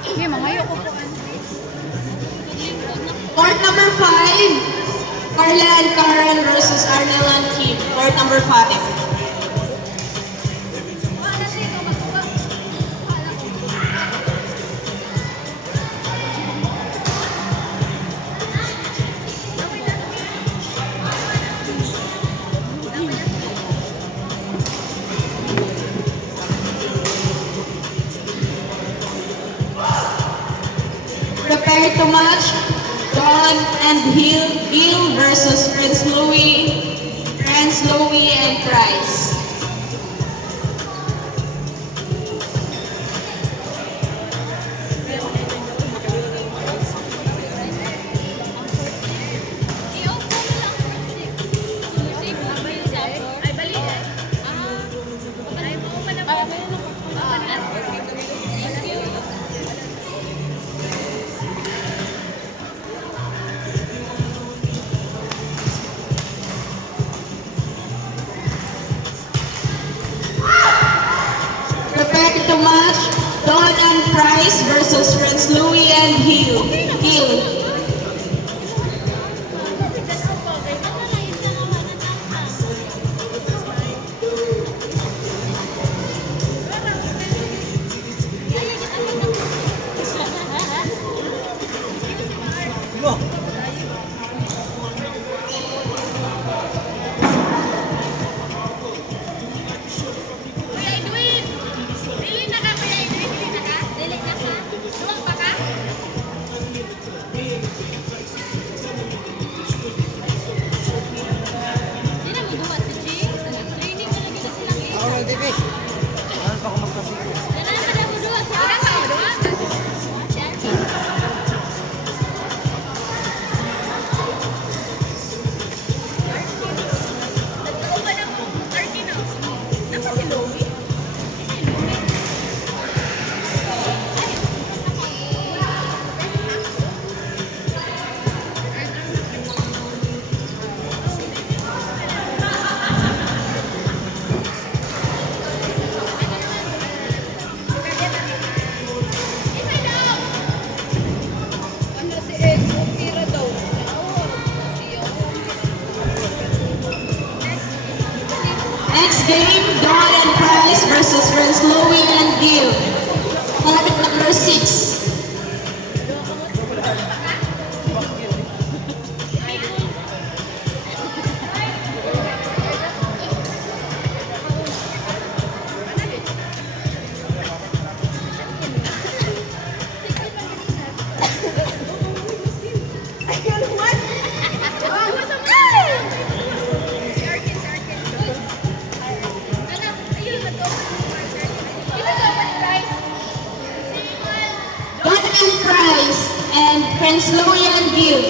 Sige, mangayo ko po. Court number 5, Carla and Karen versus Arnel and Kim. Court number 5. Prepare to match Dawn and Gil versus Prince Louie and Price. Prepare to match Dawn and Price versus Prince Louie and Gil. Next game, Dawn and Price versus Prince Louie and Gil. Court number 6. Dawn and Price and Prince Louie and Gil.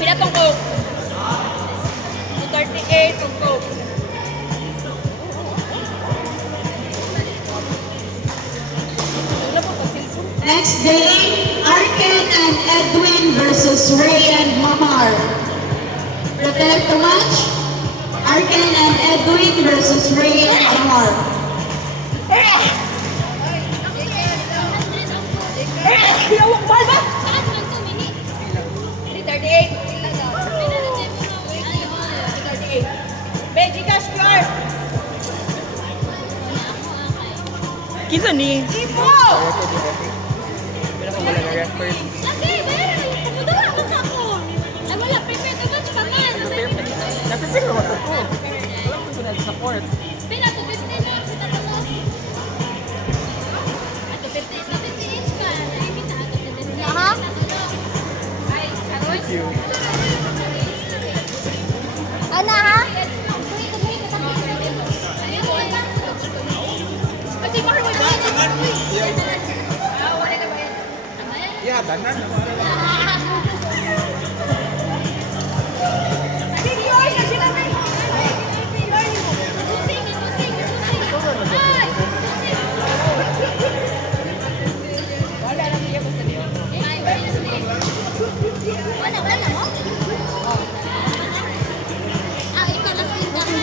Pinatong ko. 38 ang coke. Next game, Arken and Edwin versus Ray and Mamar. Prepare to match Arken and Edwin versus Ray and Mamar. Lawak bal ba? 38. Kisa ni? Ipo! Wala ko wala na record. Lagi, meron. Pagkudala ko sa ako. Ay, wala. Prepare to match pa man. Naprepare naman ako. Wala ko sa support. Pila to 50 na. Sita to mo. Ato 50 sa 50 inch ka. Naimita ato 50. Aha. Ay, karoy. Thank you. Ana ha? Yeah, tanan.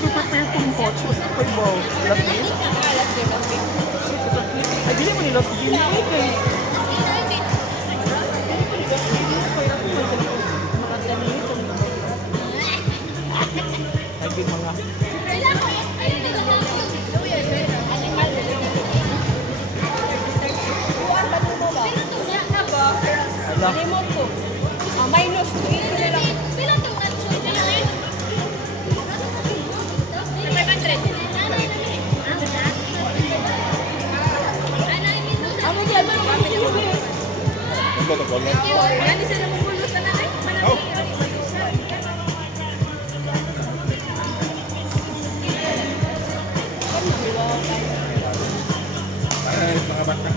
Prepare kong coach. What's the football? Last game? Ay, bili mo ni last game. Okay. Ay, big mga. Ala. Minus 2 na lang. Pila to na siya? 500. Ano yan? Yan isa na mabulot na nanay. Ay, mga bata.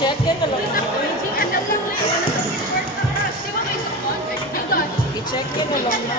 Check in na lang. I-check in na lang na.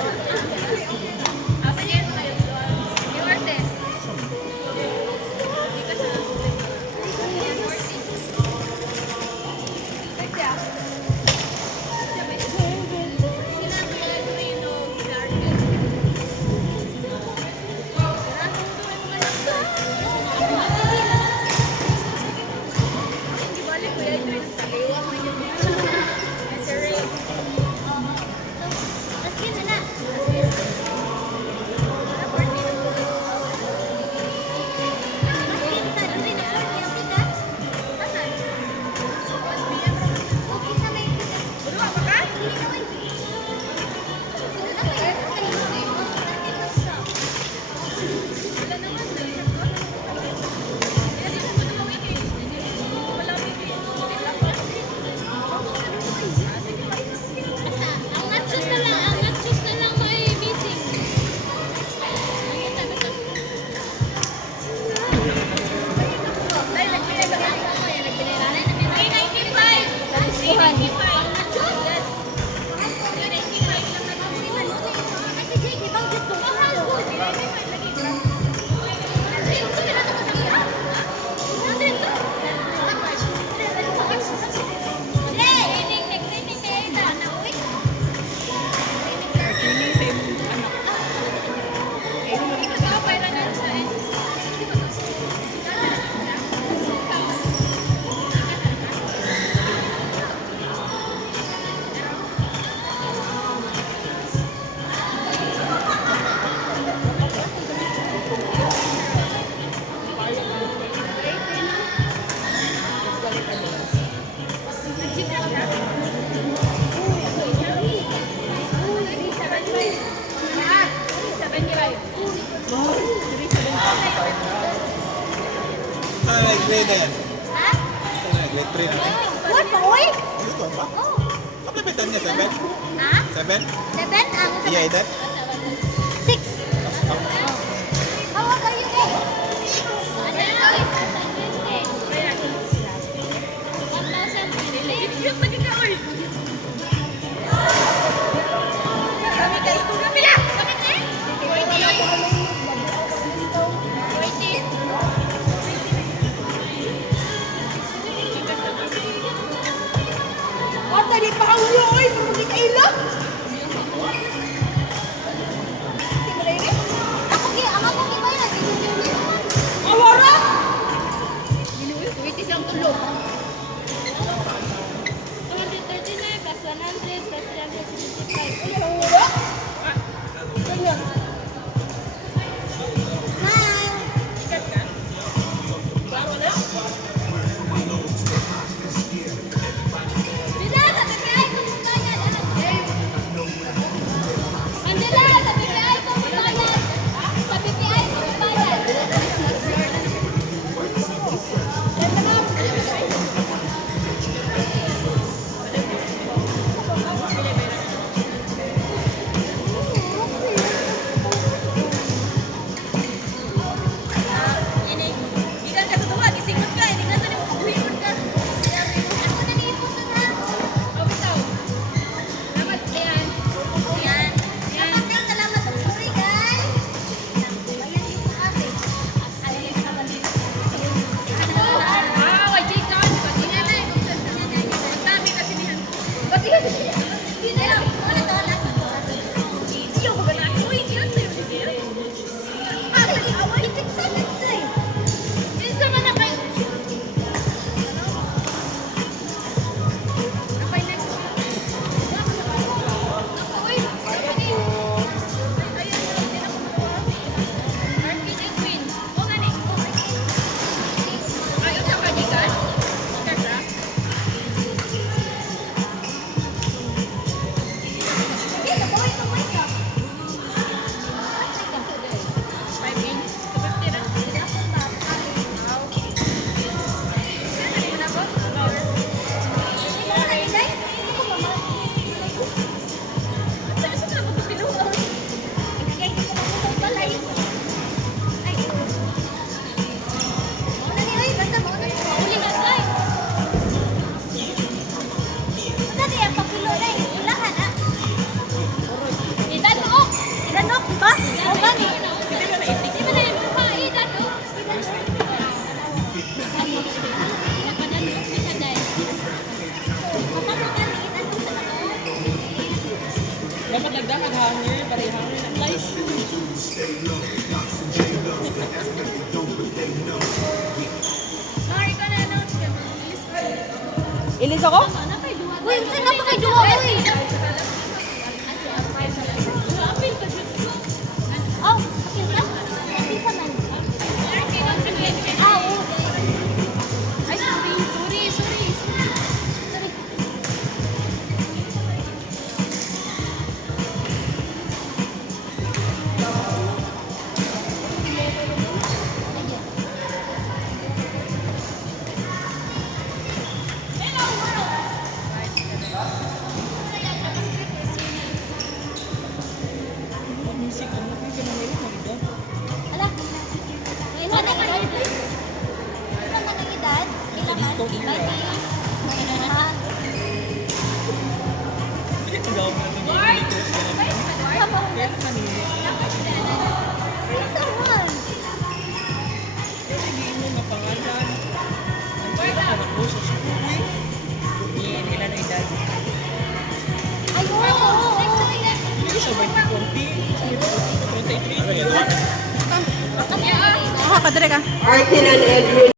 na yan. Ha? Ito na, grade 3 na yan. What pa, uy? Ito ba? Oh. Kapitan niya, 7? Ha? 7? 7? Ang Iya, edad? 6. How old are you guys? Ano na? 1,000. Yung pagi ka, uy. Kami ka istorya pila. Bakit na? 14. At tadi pa ang uloy, hindi ka ilo. Ako gi, ang ako gi ba yan? Awara! Wait, isang tulo. 239 plus 100 plus 365. Awara? Ganyan. Smile! Bila, sa BPI ko magbayad. Mandela, sa BPI ko magbayad. Sa BPI ko magbayad. Ako na ni Ipuso na. Kapatid, salamat ang sorry, guys. Ayan yung ate. Dapat nagdakan hanger, pare hanger ng life. Ilis ako? Uy, saan na pa kayo duwa, uy? Oh, okay ka? Happy ka man. Ah, oo. Ay, sorry. Music, ano kayo kinangirin mo ito? Ala. Ngayon na edad. Saan ka ng edad? Kailangan. Ha? Ikaw mo na ito. Kaya kanina. Saan? Hindi mo na pangalan. Ang pila ka na po sa school. Ilan na edad? Ay, oo. Hindi siya 20, 23. Ano yan? Kadre ka. Arkin and Edwin